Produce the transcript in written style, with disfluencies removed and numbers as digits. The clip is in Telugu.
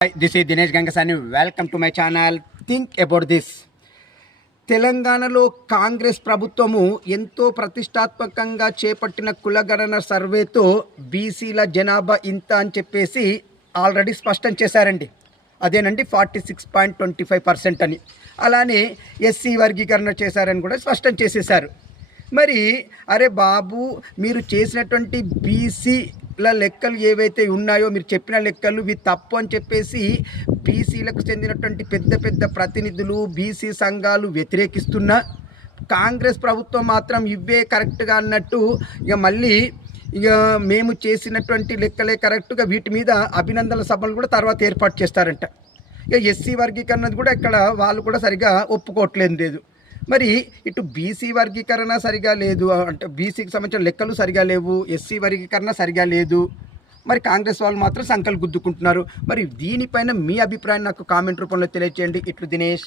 Hi, this is Dinesh Gangasani. Welcome to my channel. Think about this. తెలంగాణలో కాంగ్రెస్ ప్రభుత్వము ఎంతో ప్రతిష్టాత్మకంగా చేపట్టిన కులగణన సర్వేతో బీసీల జనాభా ఇంత అని చెప్పేసి ఆల్రెడీ స్పష్టం చేశారండి. అదేనండి 46.25% అని. అలానే ఎస్సీ వర్గీకరణ చేశారని కూడా స్పష్టం చేసేశారు. మరి అరే బాబు, మీరు చేసినటువంటి బీసీల లెక్కలు ఏవైతే ఉన్నాయో, మీరు చెప్పిన లెక్కలు ఇవి తప్పు అని చెప్పేసి బీసీలకు చెందినటువంటి పెద్ద పెద్ద ప్రతినిధులు, బీసీ సంఘాలు వ్యతిరేకిస్తున్నా కాంగ్రెస్ ప్రభుత్వం మాత్రం ఇవే కరెక్ట్గా అన్నట్టు మళ్ళీ మేము చేసినటువంటి లెక్కలే కరెక్ట్గా వీటి మీద అభినందనల సభలు కూడా తర్వాత ఏర్పాటు చేస్తారంట. ఎస్సీ వర్గీకరణ కూడా ఇక్కడ వాళ్ళు కూడా సరిగా ఒప్పుకోవట్లేదు. మరి ఇటు బీసీ వర్గీకరణ సరిగా లేదు, అంటే బీసీకి సంబంధించిన లెక్కలు సరిగా లేవు, ఎస్సీ వర్గీకరణ సరిగా లేదు. మరి కాంగ్రెస్ వాళ్ళు మాత్రం సంకలు గుద్దుకుంటున్నారు. మరి దీనిపైన మీ అభిప్రాయం నాకు కామెంట్ రూపంలో తెలియజేయండి. ఇట్లు దినేష్.